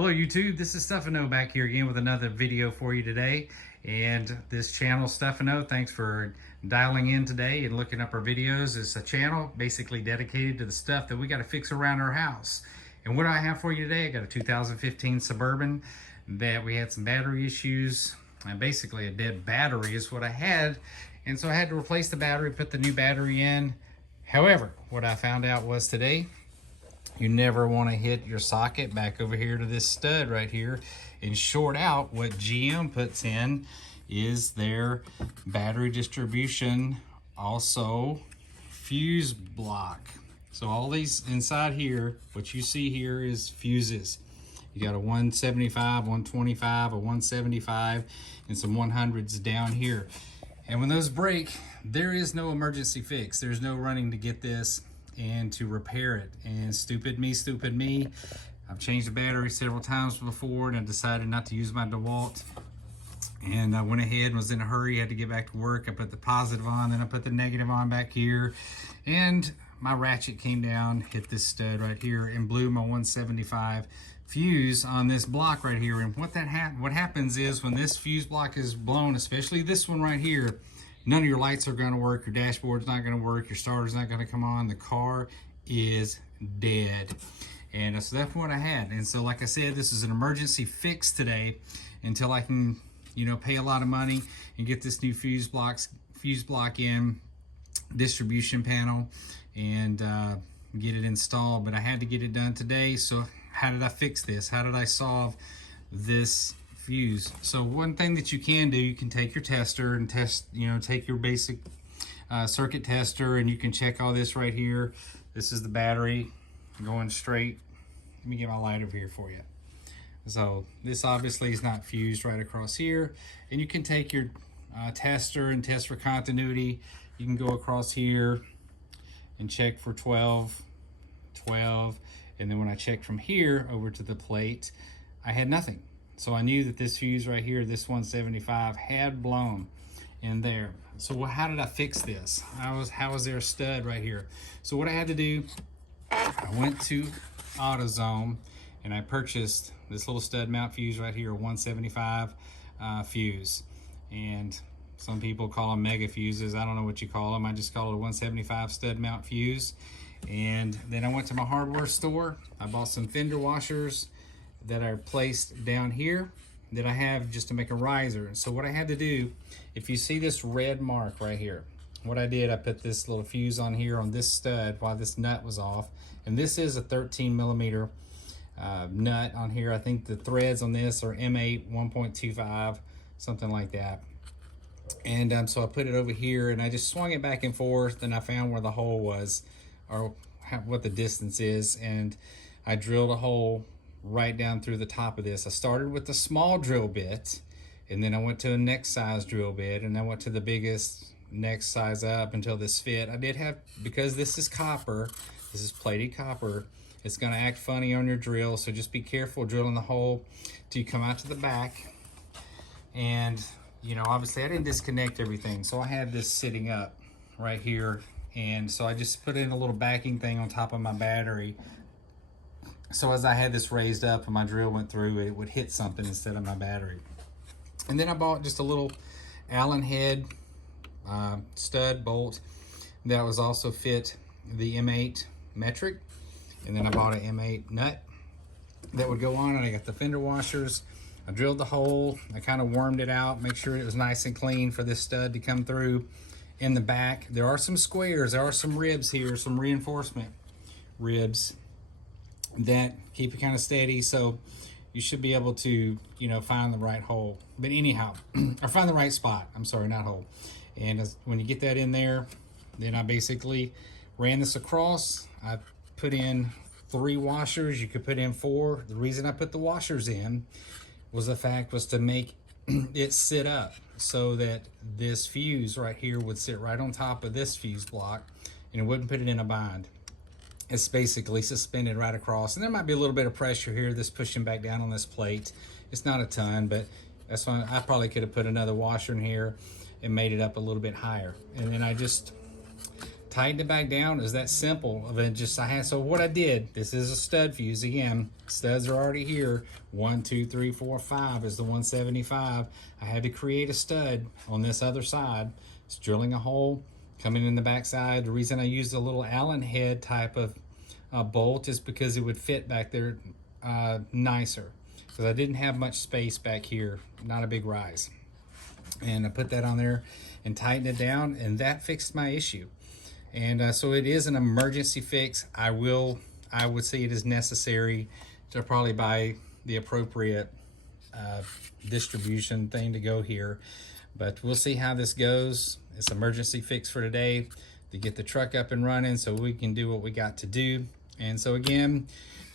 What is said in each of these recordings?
Hello YouTube, this is Stefano back here again with another video for you today. And this channel, Stefano, thanks for dialing in today and looking up our videos. It's a channel basically dedicated to the stuff that we got to fix around our house. And what do I have for you today? I got a 2015 Suburban that we had some battery issues. And basically a dead battery is what I had. And so I had to replace the battery, put the new battery in. However, what I found out was today, you never want to hit your socket back over here to this stud right here and short out. What GM puts in is their battery distribution, also fuse block. So all these inside here, what you see here is fuses. You got a 175, 125, a 175, and some 100s down here. And when those break, there is no emergency fix. There's no running to get this and to repair it. And stupid me, I've changed the battery several times before and I decided not to use my DeWalt. And I went ahead and was in a hurry, had to get back to work. I put the positive on, then I put the negative on back here. And my ratchet came down, hit this stud right here and blew my 175 fuse on this block right here. And what happens is when this fuse block is blown, especially this one right here, none of your lights are going to work, your dashboard's not going to work, your starter's not going to come on, the car is dead. And so that's what I had. And so like I said, this is an emergency fix today until I can, pay a lot of money and get this new fuse block in, distribution panel, and get it installed. But I had to get it done today. So how did I fix this? How did I solve this fuse? So one thing that you can do, you can take your tester and test, take your basic circuit tester and you can check all this right here. This is the battery going straight. Let me get my light over here for you. So this obviously is not fused right across here. And you can take your tester and test for continuity. You can go across here and check for 12. And then when I checked from here over to the plate, I had nothing. So I knew that this fuse right here, this 175, had blown in there. So how did I fix this? How was there a stud right here? So what I had to do, I went to AutoZone and I purchased this little stud mount fuse right here, a 175 fuse. And some people call them mega fuses. I don't know what you call them. I just call it a 175 stud mount fuse. And then I went to my hardware store. I bought some fender washers that are placed down here that I have just to make a riser. So what I had to do, if you see this red mark right here, what I did, I put this little fuse on here on this stud while this nut was off. And this is a 13 millimeter nut on here. I think the threads on this are M8 1.25, something like that. And so I put it over here and I just swung it back and forth and I found where the hole was, or what the distance is, and I drilled a hole right down through the top of this. I started with the small drill bit and then I went to a next size drill bit and I went to the biggest next size up until this fit. I did have, because this is copper, this is plated copper, it's going to act funny on your drill, so just be careful drilling the hole till you come out to the back. And obviously I didn't disconnect everything, so I had this sitting up right here, and so I just put in a little backing thing on top of my battery. So as I had this raised up and my drill went through, it would hit something instead of my battery. And then I bought just a little Allen head stud bolt that was also fit the M8 metric. And then I bought an M8 nut that would go on, and I got the fender washers. I drilled the hole, I kind of wormed it out, make sure it was nice and clean for this stud to come through. In the back, there are some squares, there are some ribs here, some reinforcement ribs that keep it kind of steady, so you should be able to, find the right hole. But anyhow, or find the right spot, I'm sorry, not hole. And when you get that in there, then I basically ran this across. I put in 3 washers, you could put in 4. The reason I put the washers in was to make it sit up so that this fuse right here would sit right on top of this fuse block and it wouldn't put it in a bind. It's basically suspended right across, and there might be a little bit of pressure here, this pushing back down on this plate. It's not a ton, but that's why I probably could have put another washer in here and made it up a little bit higher. And then I just tightened it back down. It was that simple of it. Just I had, so what I did, this is a stud fuse again. Studs are already here. 1, 2, 3, 4, 5 is the 175. I had to create a stud on this other side. It's drilling a hole, coming in the back side. The reason I used a little Allen head type of bolt is because it would fit back there nicer, because I didn't have much space back here, not a big rise. And I put that on there and tightened it down, and that fixed my issue. And so it is an emergency fix. I would say it is necessary to probably buy the appropriate distribution thing to go here, but we'll see how this goes. It's emergency fix for today to get the truck up and running so we can do what we got to do. And so again,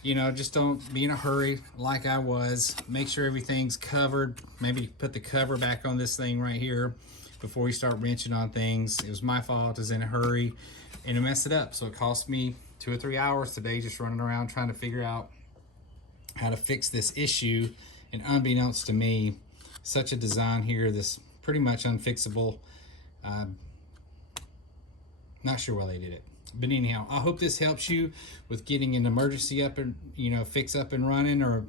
you know, just don't be in a hurry like I was. Make sure everything's covered. Maybe put the cover back on this thing right here before you start wrenching on things. It was my fault. I was in a hurry and I messed it up. So it cost me 2 or 3 hours today just running around trying to figure out how to fix this issue. And unbeknownst to me, such a design here that's pretty much unfixable. Not sure why they did it. But anyhow, I hope this helps you with getting an emergency up and, you know, fix up and running, or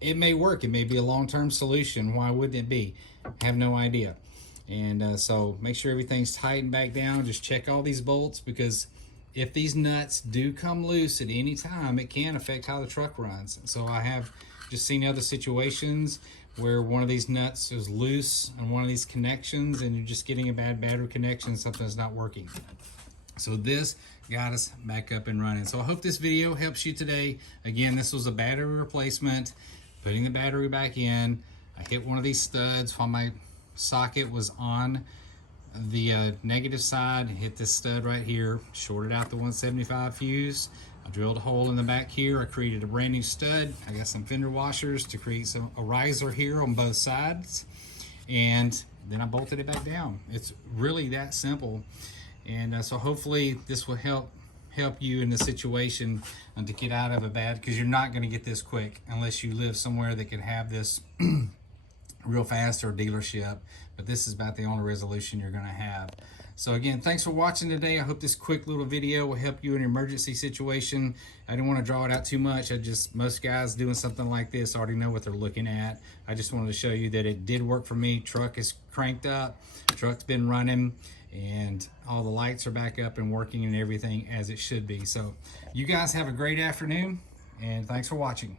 it may work. It may be a long-term solution. Why wouldn't it be? I have no idea. And so make sure everything's tightened back down. Just check all these bolts, because if these nuts do come loose at any time, it can affect how the truck runs. So I have just seen other situations where one of these nuts is loose on one of these connections and you're just getting a bad battery connection, something's not working. So this got us back up and running. So I hope this video helps you today. Again, this was a battery replacement, putting the battery back in. I hit one of these studs while my socket was on the negative side. Hit this stud right here, shorted out the 175 fuse. I drilled a hole in the back here. I created a brand new stud. I got some fender washers to create a riser here on both sides. And then I bolted it back down. It's really that simple. And so hopefully this will help you in the situation to get out of a bad, because you're not going to get this quick unless you live somewhere that can have this real fast, or a dealership. But this is about the only resolution you're going to have. So again, thanks for watching today. I hope this quick little video will help you in an emergency situation. I didn't want to draw it out too much. Most guys doing something like this already know what they're looking at. I just wanted to show you that it did work for me. Truck is cranked up, truck's been running, and all the lights are back up and working and everything as it should be. So you guys have a great afternoon, and thanks for watching.